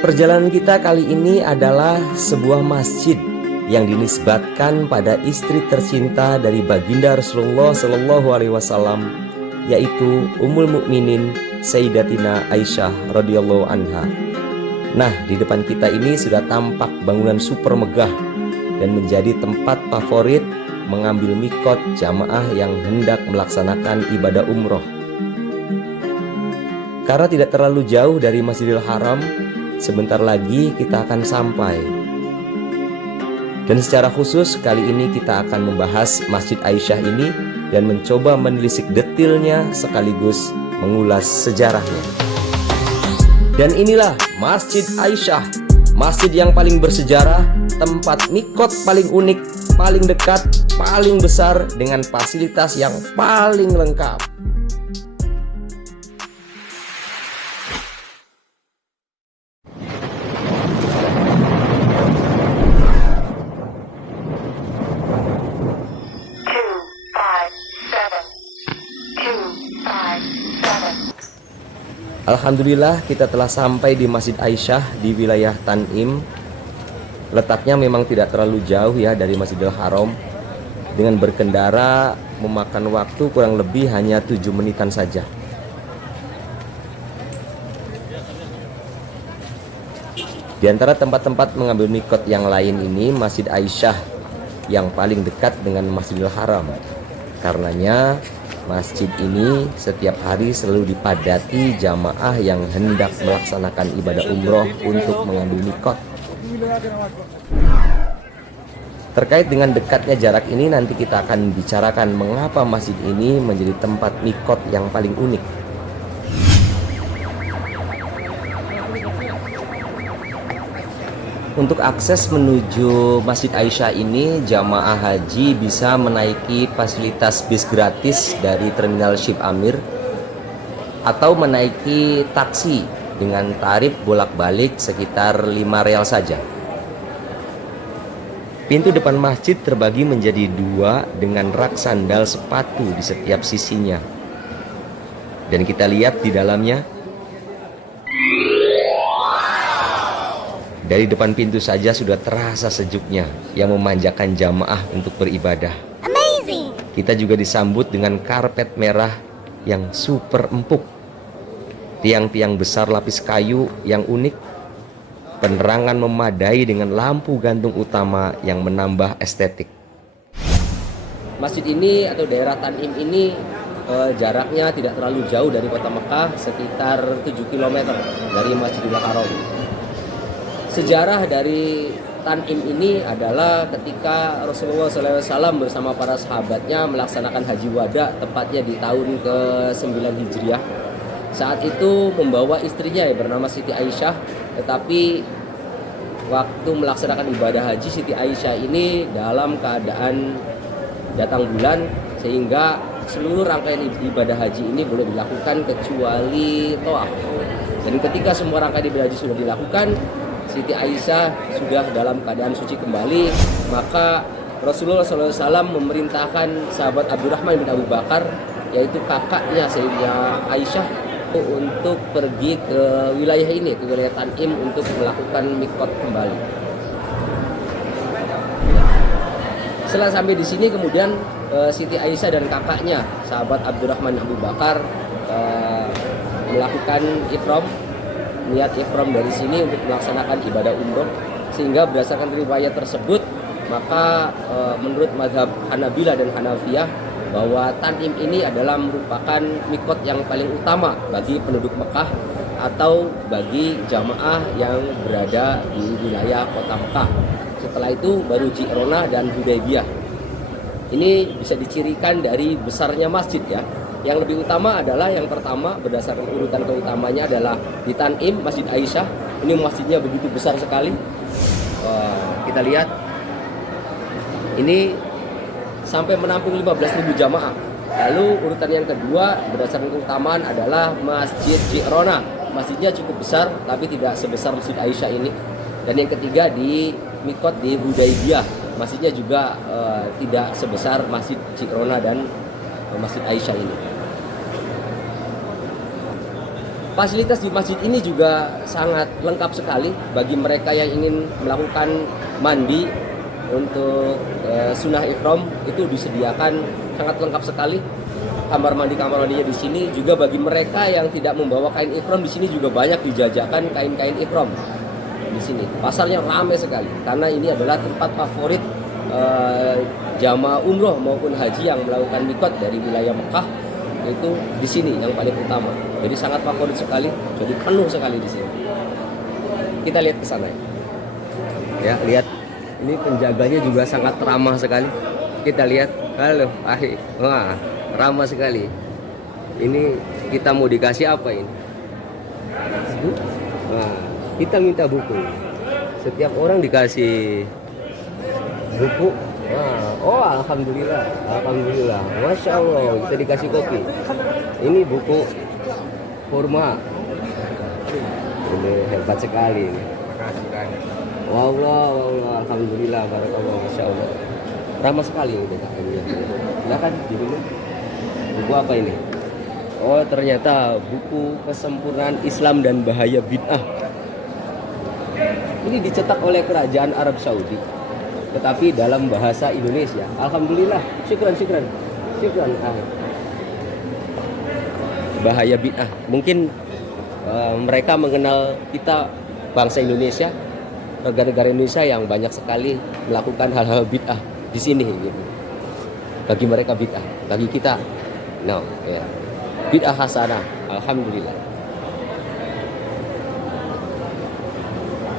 Perjalanan kita kali ini adalah sebuah masjid yang dinisbatkan pada istri tercinta dari baginda Rasulullah Shallallahu Alaihi Wasallam, yaitu Ummul Mukminin Sayyidatina Aisyah radhiyallahu anha. Nah, di depan kita ini sudah tampak bangunan super megah dan menjadi tempat favorit mengambil mikot jamaah yang hendak melaksanakan ibadah umroh. Karena tidak terlalu jauh dari Masjidil Haram, sebentar lagi kita akan sampai. Dan secara khusus kali ini kita akan membahas Masjid Aisyah ini dan mencoba menelisik detailnya sekaligus mengulas sejarahnya. Dan inilah Masjid Aisyah, masjid yang paling bersejarah, tempat mikot paling unik, paling dekat, paling besar dengan fasilitas yang paling lengkap. Alhamdulillah kita telah sampai di Masjid Aisyah di wilayah Tanim. Letaknya memang tidak terlalu jauh ya dari Masjidil Haram. Dengan berkendara memakan waktu kurang lebih hanya 7 menitan saja. Di antara tempat-tempat mengambil mikot yang lain ini, Masjid Aisyah yang paling dekat dengan Masjidil Haram. Karenanya masjid ini setiap hari selalu dipadati jamaah yang hendak melaksanakan ibadah umroh untuk mengambil mikot. Terkait dengan dekatnya jarak ini, nanti kita akan bicarakan mengapa masjid ini menjadi tempat mikot yang paling unik. Untuk akses menuju Masjid Aisyah ini, jamaah haji bisa menaiki fasilitas bis gratis dari Terminal Ship Amir atau menaiki taksi dengan tarif bolak-balik sekitar 5 rial saja. Pintu depan masjid terbagi menjadi 2 dengan rak sandal sepatu di setiap sisinya. Dan kita lihat di dalamnya, dari depan pintu saja sudah terasa sejuknya yang memanjakan jamaah untuk beribadah. Amazing. Kita juga disambut dengan karpet merah yang super empuk, tiang-tiang besar lapis kayu yang unik, penerangan memadai dengan lampu gantung utama yang menambah estetik. Masjid ini atau daerah Tanim ini jaraknya tidak terlalu jauh dari kota Mekah, sekitar 7 km dari Masjidil Haram. Sejarah dari Tanim ini adalah ketika Rasulullah SAW bersama para sahabatnya melaksanakan haji wada, tepatnya di tahun ke-9 Hijriah. Saat itu membawa istrinya yang bernama Siti Aisyah, tetapi waktu melaksanakan ibadah haji, Siti Aisyah ini dalam keadaan datang bulan, sehingga seluruh rangkaian ibadah haji ini boleh dilakukan kecuali tawaf. Dan ketika semua rangkaian ibadah haji sudah dilakukan, Siti Aisyah sudah dalam keadaan suci kembali, maka Rasulullah SAW memerintahkan sahabat Abdurrahman bin Abu Bakar, yaitu kakaknya Sayyidah Aisyah, untuk pergi ke wilayah ini, ke wilayah Tanim untuk melakukan mikot kembali. Setelah sampai di sini, kemudian Siti Aisyah dan kakaknya sahabat Abdurrahman bin Abu Bakar melakukan ihram, niat ihram dari sini untuk melaksanakan ibadah umroh. Sehingga berdasarkan riwayat tersebut, maka menurut mazhab Hanabilah dan Hanafiyah, bahwa Tanim ini adalah merupakan mikot yang paling utama bagi penduduk Mekah atau bagi jamaah yang berada di wilayah kota Mekah. Setelah itu baru Ji'rona dan Hudaybiyah. Ini bisa dicirikan dari besarnya masjid ya. Yang lebih utama adalah yang pertama, berdasarkan urutan keutamanya adalah di Tanim, Masjid Aisyah. Ini masjidnya begitu besar sekali. Kita lihat, ini sampai menampung 15.000 jamaah. Lalu urutan yang kedua berdasarkan keutamaan adalah Masjid Ji'rona. Masjidnya cukup besar tapi tidak sebesar Masjid Aisyah ini. Dan yang ketiga di mikot di Hudaybiyah. Masjidnya juga tidak sebesar Masjid Ji'rona dan Masjid Aisyah ini. Fasilitas di masjid ini juga sangat lengkap sekali bagi mereka yang ingin melakukan mandi untuk sunnah ihram, itu disediakan sangat lengkap sekali. Kamar mandinya di sini. Juga bagi mereka yang tidak membawa kain ihram, di sini juga banyak dijajakan kain-kain ihram di sini. Pasarnya ramai sekali karena ini adalah tempat favorit jamaah umroh maupun haji yang melakukan mikot dari wilayah Mekah, itu di sini yang paling utama. Jadi sangat favorit sekali, jadi penuh sekali di sini. Kita lihat ke sana ya, lihat ini penjaganya juga sangat ramah sekali. Kita lihat, halo, wah, ramah sekali. Ini kita mau dikasih apa ini? Nah, kita minta buku. Setiap orang dikasih buku. Nah, oh alhamdulillah, alhamdulillah, masya Allah, kita dikasih kopi. Ini buku kurma. Ini hebat sekali ini. Wallah, alhamdulillah, barakallah, masya Allah. Ramah sekali ini DKM-nya. Silakan diminum. Buku apa ini? Oh, ternyata buku Kesempurnaan Islam dan Bahaya Bid'ah. Ini dicetak oleh Kerajaan Arab Saudi, tetapi dalam bahasa Indonesia. Alhamdulillah, syukran. Bahaya bid'ah. Mungkin mereka mengenal kita bangsa Indonesia, negara-negara Indonesia yang banyak sekali melakukan hal-hal bid'ah di sini gitu. Bagi mereka bid'ah, bagi kita no, ya. Bid'ah hasanah. Alhamdulillah.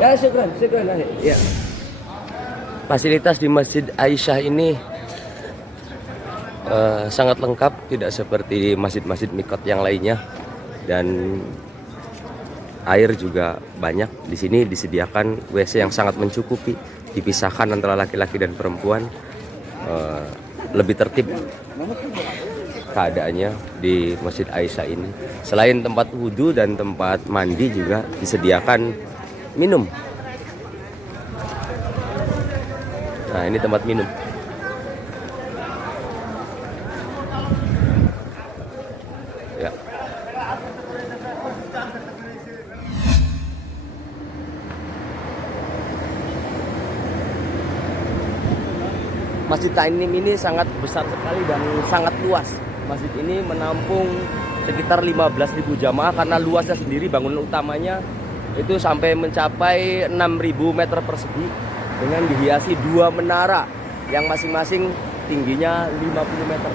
Ya, syukran. Ya. Fasilitas di Masjid Aisyah ini sangat lengkap, tidak seperti masjid-masjid mikot yang lainnya, dan air juga banyak. Di sini disediakan WC yang sangat mencukupi, dipisahkan antara laki-laki dan perempuan. Lebih tertib keadaannya di Masjid Aisyah ini. Selain tempat wudhu dan tempat mandi, juga disediakan minum. Nah, ini tempat minum. Ya. Masjid Tanim ini sangat besar sekali dan sangat luas. Masjid ini menampung sekitar 15.000 jamaah karena luasnya sendiri. Bangunan utamanya itu sampai mencapai 6.000 meter persegi dengan dihiasi 2 menara yang masing-masing tingginya 50 meter.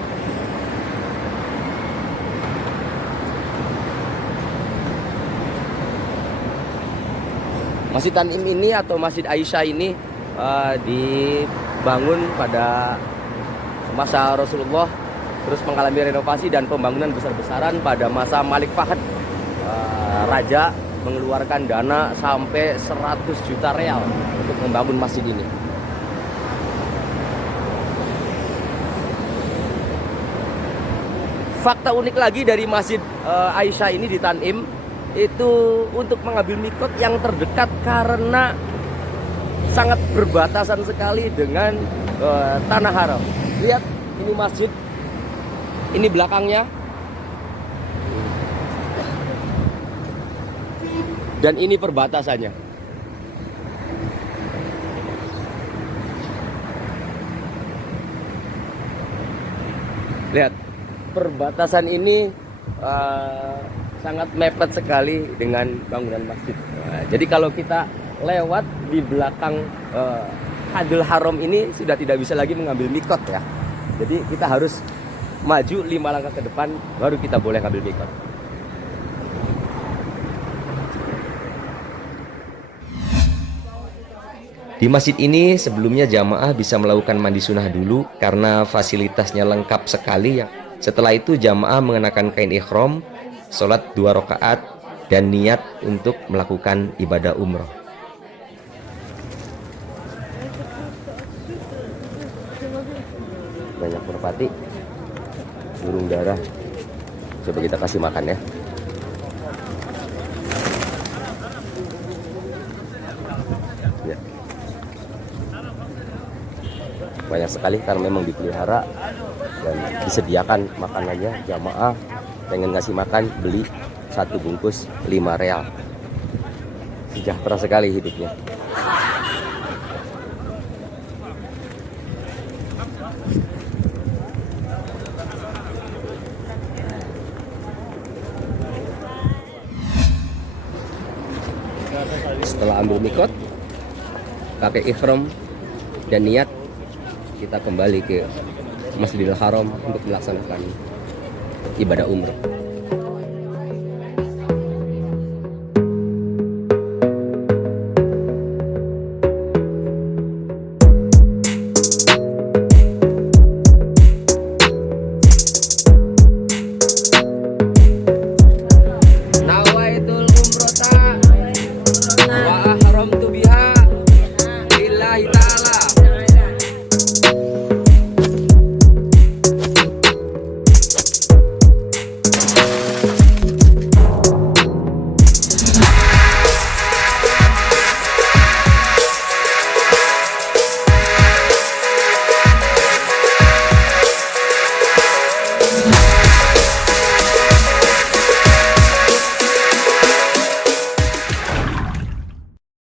Masjid Tanim ini atau Masjid Aisyah ini dibangun pada masa Rasulullah, terus mengalami renovasi dan pembangunan besar-besaran pada masa Malik Fahd. Raja mengeluarkan dana sampai 100 juta real untuk membangun masjid ini. Fakta unik lagi dari Masjid Aisyah ini di Tanim, itu untuk mengambil mikot yang terdekat karena sangat berbatasan sekali dengan tanah haram. Lihat, ini masjid, ini belakangnya, dan ini perbatasannya. Lihat, perbatasan ini sangat mepet sekali dengan bangunan masjid. Nah, jadi kalau kita lewat di belakang Hadil Haram ini sudah tidak bisa lagi mengambil mikot ya. Jadi kita harus maju 5 langkah ke depan baru kita boleh ngambil mikot. Di masjid ini sebelumnya jamaah bisa melakukan mandi sunnah dulu karena fasilitasnya lengkap sekali. Setelah itu jamaah mengenakan kain ihram, sholat 2 rakaat dan niat untuk melakukan ibadah umroh. Banyak merpati, burung dara. Coba kita kasih makan ya. Ya. Banyak sekali karena memang dipelihara dan disediakan makanannya. Jamaah pengen ngasih makan, beli satu bungkus 5 real. Sejahtera sekali hidupnya. Setelah ambil mikot, pakai ihram dan niat, kita kembali ke Masjidil Haram untuk melaksanakan ibadah umrah.